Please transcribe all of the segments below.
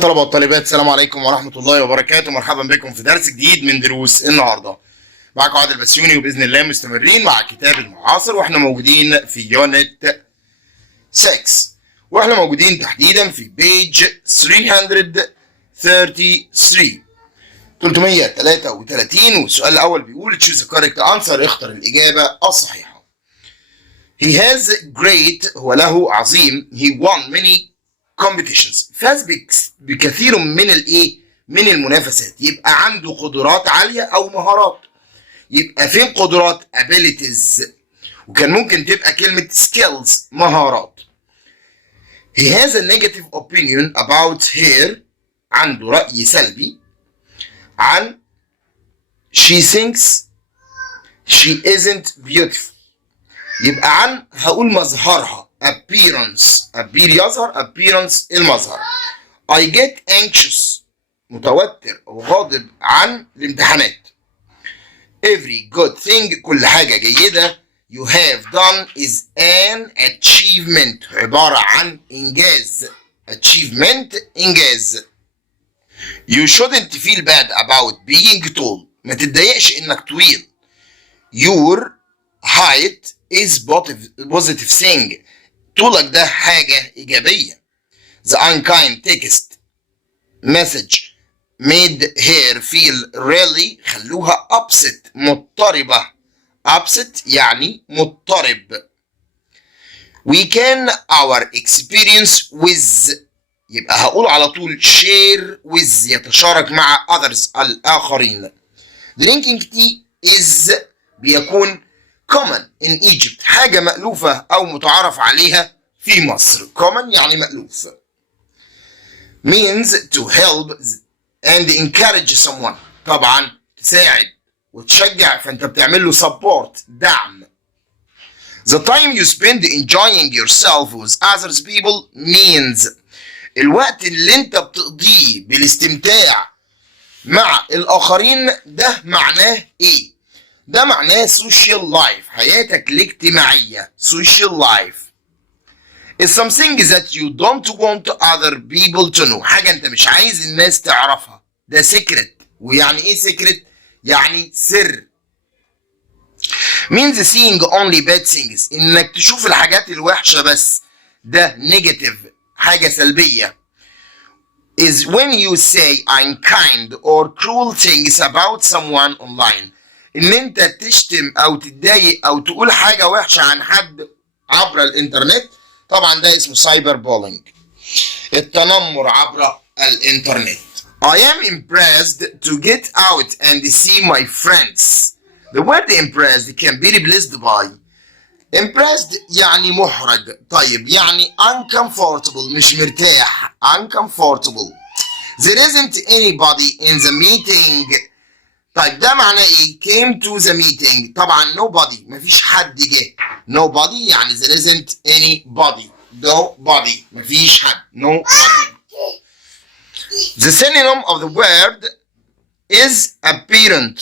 يا طلبة والطالبات، السلام عليكم ورحمة الله وبركاته. مرحبا بكم في درس جديد من دروس النهاردة. معكم عادل بسيوني، وبإذن الله مستمرين مع كتاب المعاصر، واحنا موجودين في يونت 6، واحنا موجودين تحديدا في بيج 333. والسؤال الأول بيقول choose the correct answer، اختر الإجابة الصحيحة. He has great، هو له عظيم، he won many competitions، فاز بكثير من المنافسات. يبقى عنده قدرات عالية أو مهارات. يبقى فين قدرات؟ abilities، وكان ممكن تبقى كلمة skills، مهارات. he has a negative opinion about her، عنده رأي سلبي عن she thinks she isn't beautiful. يبقى عن هقول مظهرها appearance، appear يظهر، appearance المظهر. I get anxious، متوتر أو غاضب عن الامتحانات. Every good thing، كل حاجة جيدة you have done is an achievement، عبارة عن إنجاز. achievement إنجاز. You shouldn't feel bad about being tall، ما تتضايقش إنك طويل. Your height is positive thing، طولك ده حاجة إيجابية. The unkind text message made her feel really، خلوها upset، مضطربة. upset يعني مضطرب. We can our experience with، يبقى هقول على طول share with، يتشارك مع others، الآخرين. Drinking tea is بيكون common in Egypt، حاجة مألوفة أو متعارف عليها في مصر. common يعني مألوف. means to help and encourage someone، طبعا تساعد وتشجع، فأنت بتعمل له support، دعم. the time you spend enjoying yourself with others people means، الوقت اللي انت بتقضيه بالاستمتاع مع الآخرين ده معناه ايه؟ ده معناه social life، حياتك الاجتماعية. social life is something that you don't want other people to know، حاجة انت مش عايز الناس تعرفها. ده secret. ويعني ايه secret؟ يعني سر. means seeing only bad things، انك تشوف الحاجات الوحشة بس. ده negative، حاجة سلبية. is when you say unkind or cruel things about someone online، ان انت تشتم او تتضايق او تقول حاجة وحشة عن حد عبر الانترنت. طبعا ده اسمه سايبر بولينج، التنمر عبر الانترنت. I am impressed to get out and see my friends. The word impressed can be replaced by impressed يعني محرج. طيب يعني uncomfortable، مش مرتاح. uncomfortable. There isn't anybody in the meeting. طيب ده معناه ايه؟ came to the meeting. طبعا nobody، مفيش حد جه. nobody يعني there isn't anybody. nobody، مفيش حد. nobody. The synonym of the word is apparent،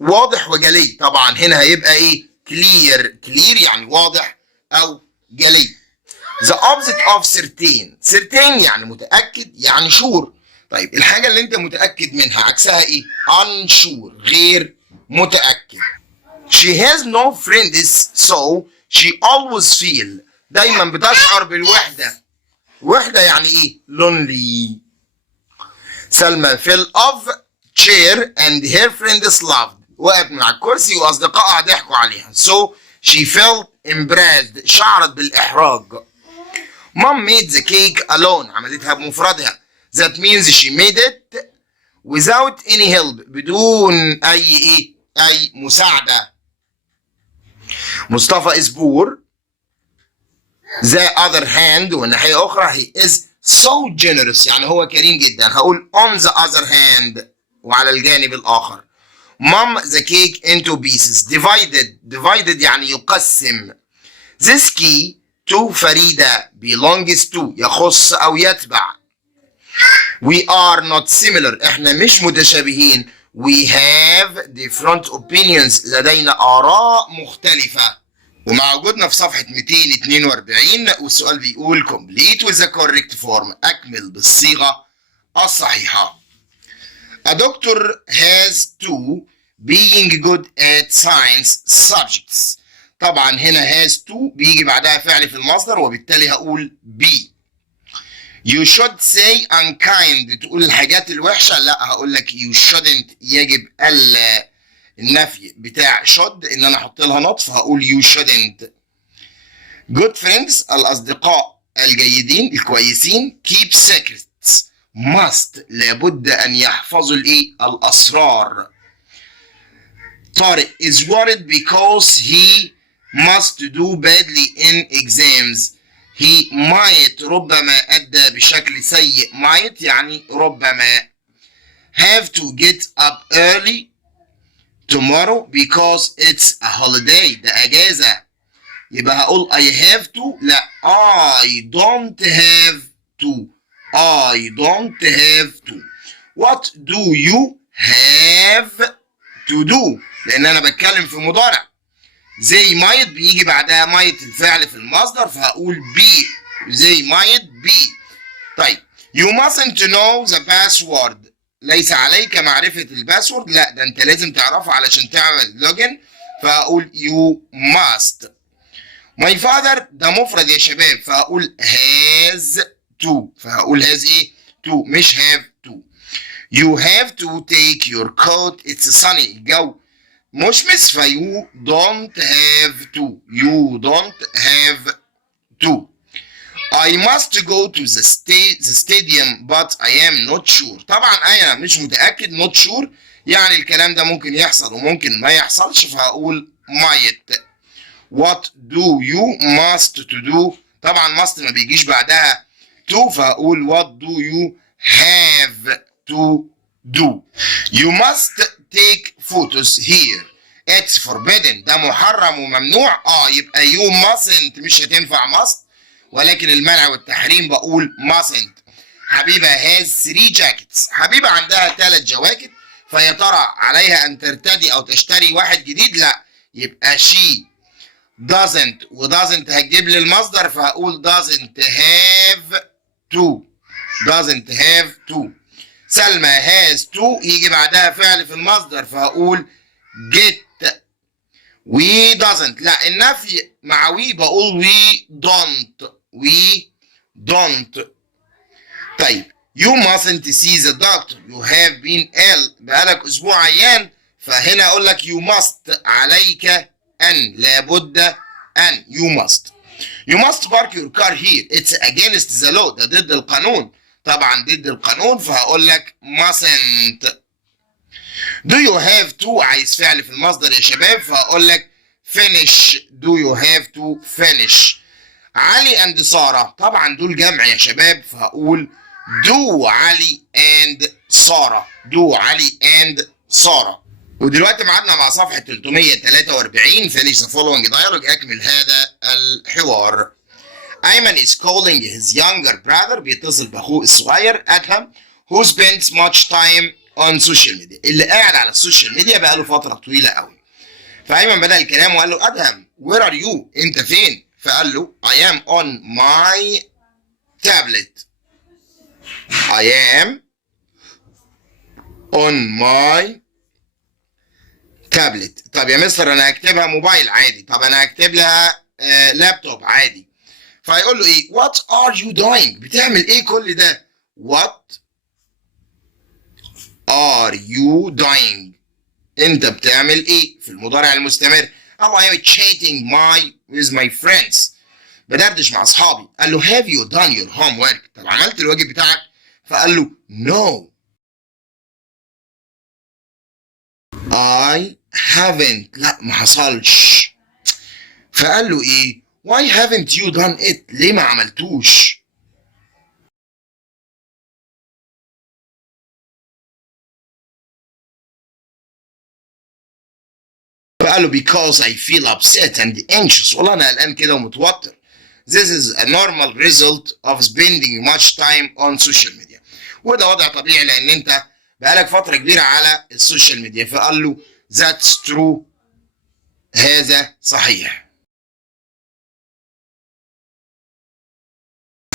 واضح وجلي. طبعا هنا هيبقى ايه؟ clear. clear يعني واضح او جلي. The opposite of certain. certain يعني متأكد، يعني sure. طيب الحاجة اللي انت متأكد منها عكسها ايه؟ unsure، غير متأكد. She has no friends so she always feel، دايما بتشعر بالوحدة. وحدة يعني ايه؟ lonely. سلمى fell off chair and her friends laughed، وقعت من على الكرسي واصدقائها ضحكوا عليها. so she felt embarrassed، شعرت بالإحراج. Mom made the cake alone، عملتها بمفردها. that means she made it without any help، بدون أي مساعدة. مصطفى is poor. the other hand، والناحية أخرى he is so generous، يعني هو كريم جدا. هقول on the other hand، وعلى الجانب الآخر. Mom the cake into pieces. divided يعني يقسم. this key to فريدة belongs to، يخص أو يتبع. we are not similar، احنا مش متشابهين. we have different opinions، لدينا آراء مختلفة. ومع وجودنا في صفحة 242، والسؤال بيقول complete with the correct form، أكمل بالصيغة الصحيحة. A doctor has to being good at science subjects. طبعا هنا has to بيجي بعدها فعل في المصدر وبالتالي هقول be. You should say unkind تقول الحاجات الوحشة، لا هقول لك you shouldn't. يجب النفي بتاع should ان انا احط لها not فهقول you shouldn't. Good friends الأصدقاء الجيدين الكويسين keep secrets must لابد أن يحفظوا الأسرار. طارق is worried because he must do badly in exams. he might ربما أدى بشكل سيء might يعني ربما. have to get up early tomorrow because it's a holiday ده أجازة. يبقى هقول I have to لا I don't have to. I don't have to. What do you have to do؟ لأن أنا بتكلم في مضارع. زي might بيجي بعدها might الفعل في المصدر فهقول be. زي might be. طيب you mustn't know the password. ليس عليك معرفة الباسورد، لا ده أنت لازم تعرفه علشان تعمل لوجن فهقول you must. My father ده مفرد يا شباب فهقول has to فهقول has to مش have to. You have to take your coat it's sunny الجو مشمس ف you don't have to. You don't have to. I must go to the stadium but I am not sure. طبعا أنا مش متأكد not sure يعني الكلام ده ممكن يحصل وممكن ما يحصلش فهقول might. What do you must to do؟ طبعا must ما بيجيش بعدها to فهقول what do you have to do. You must take photos here. It's forbidden ده محرم وممنوع. يبقى you mustn't مش هتنفع must ولكن المنع والتحريم بقول mustn't. حبيبة has 3 jackets. حبيبة عندها 3 جواكت فيا ترى عليها أن ترتدي أو تشتري واحد جديد؟ لا يبقى she doesn't و doesn't هتجيب لي المصدر فهقول doesn't have to. doesn't have to. سلمى has to يجي بعدها فعل في المصدر فهقول get. we doesn't لا النفي مع we بقول we don't. we don't. طيب you mustn't see the doctor. you have been ill بقالك اسبوع عيان فهنا اقول لك you must عليك أن لابد أن you must. You must park your car here. It's against the law ده ضد القانون. طبعا ضد القانون فهقول لك mustn't. Do you have to عايز فعل في المصدر يا شباب فهقول لك finish. Do you have to finish. علي and سارة طبعا دول جمع يا شباب فهقول do علي and سارة. do علي and سارة. ودلوقتي معادنا مع صفحة 343 finish the following dialogue أكمل هذا الحوار. أيمن is calling his younger brother بيتصل بأخوه الصغير أدهم who spends much time on social media اللي قاعد على السوشيال ميديا بقاله فترة طويلة قوي. فأيمن بدأ الكلام وقال له أدهم where are you؟ أنت فين؟ فقال له I am on my tablet. I am on my تابلت. طب يا مستر انا هكتبها موبايل عادي. طب انا هكتب لها لابتوب عادي. فيقول له ايه what are you doing؟ بتعمل ايه كل ده؟ what are you doing؟ انت بتعمل ايه؟ في المضارع المستمر. قال له I am chatting with my friends. بدردش مع اصحابي. قال له have you done your homework؟ طب عملت الواجب بتاعك؟ فقال له no I haven't. لا ما حصلش. فقال له ايه why haven't you done it؟ ليه ما عملتوش؟ فقال له because I feel upset and anxious. والله انا قلقان كده ومتوتر. This is a normal result of spending much time on social media. وده وضع طبيعي لان انت بقالك فترة كبيرة على السوشيال ميديا. فقال له that's true. هذا صحيح.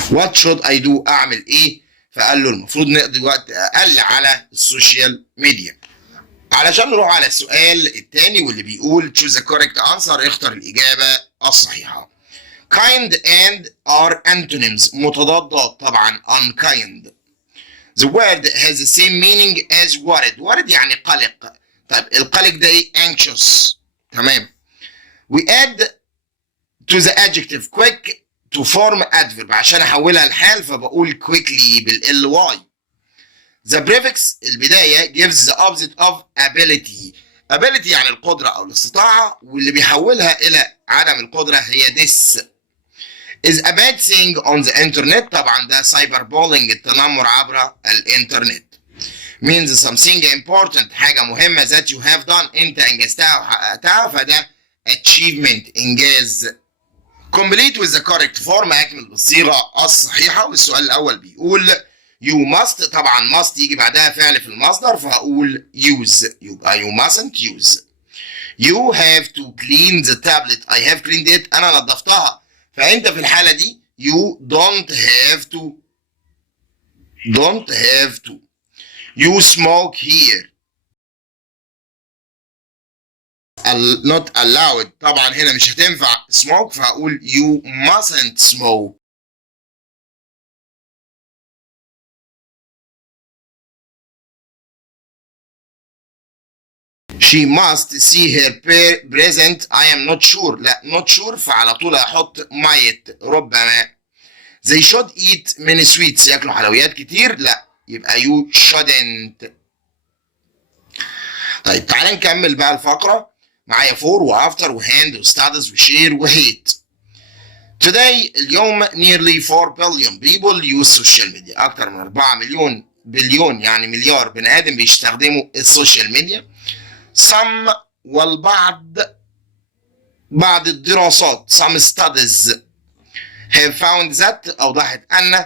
What should I do؟ أعمل إيه؟ فقال له المفروض نقضي وقت اقل على السوشيال ميديا. علشان نروح على السؤال الثاني واللي بيقول choose the correct answer، اختر الإجابة الصحيحة. kind and are antonyms، متضادات طبعا unkind. the word has the same meaning as worried. worried يعني قلق. طيب القلق ده ايه؟ anxious. تمام. we add to the adjective quick to form adverb، عشان احولها لحال فبقول quickly بالly. the prefix البداية gives the opposite of ability. ability يعني القدرة أو الاستطاعة، واللي بيحولها إلى عدم القدرة هي this. is a bad thing on the internet، طبعا ده cyber bullying، التنمر عبر الإنترنت. means something important، حاجة مهمة that you have done، أنت أنجزتها وحققتها، فده achievement، إنجاز. complete with the correct form، أكمل بالصيغة الصحيحة. والسؤال الأول بيقول you must، طبعا must يجي بعدها فعل في المصدر فهقول use، يبقى you mustn't use. you have to clean the tablet. I have cleaned it، أنا نظفتها. فأنت في الحالة دي you don't have to. you smoke here. not allowed، طبعا هنا مش هتنفع smoke فهقول you mustn't smoke. she must see her present. I am not sure، لا not sure فعلى طول هحط might، ربما. they should eat many sweets، ياكلوا حلويات كتير، لا يبقى you shouldn't. طيب تعالى نكمل بقى الفقرة. معايا for وafter وhand وstudies وshare وhate. today اليوم nearly 4 billion people use social media، أكتر من 4 مليون بليون يعني مليار بني آدم بيستخدموا السوشيال ميديا. some بعض الدراسات some studies have found that أوضحت أن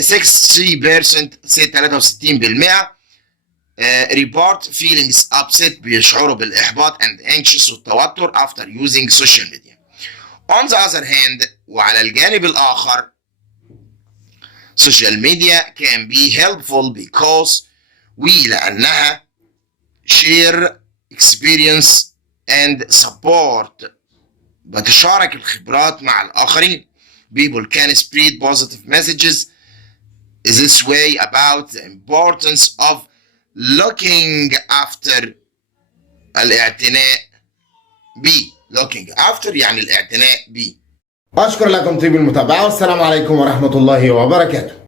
63% report feelings upset، بيشعروا بالإحباط and anxious والتوتر after using social media. on the other hand، وعلى الجانب الآخر social media can be helpful because لأنها share experience and support، بتشارك الخبرات مع الآخرين. people can spread positive messages this way about the importance of looking after، الاعتناء ب looking after يعني الاعتناء ب. أشكر لكم طيب المتابعة، والسلام عليكم ورحمة الله وبركاته.